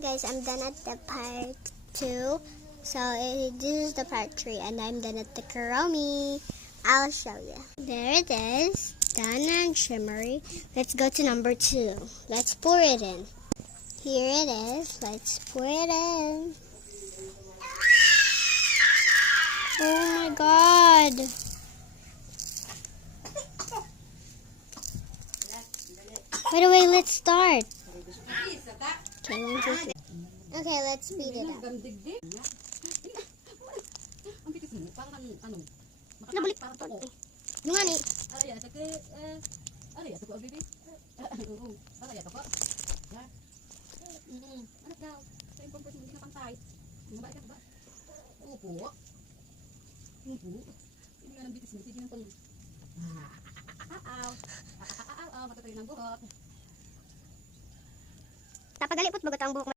Hey guys, I'm done at the part 2. So this is the part 3 and I'm done at the Kuromi. I'll show you. There it is. Done and shimmery. Let's go to number 2. Let's pour it in. Here it is. Let's pour it in. Oh my god. By the way, let's start. Okay, 1, 2, 3. Okay, let's speed it up. Nabalik pa ito. Yung nga ni. Tapagali po't bagat ang buhok.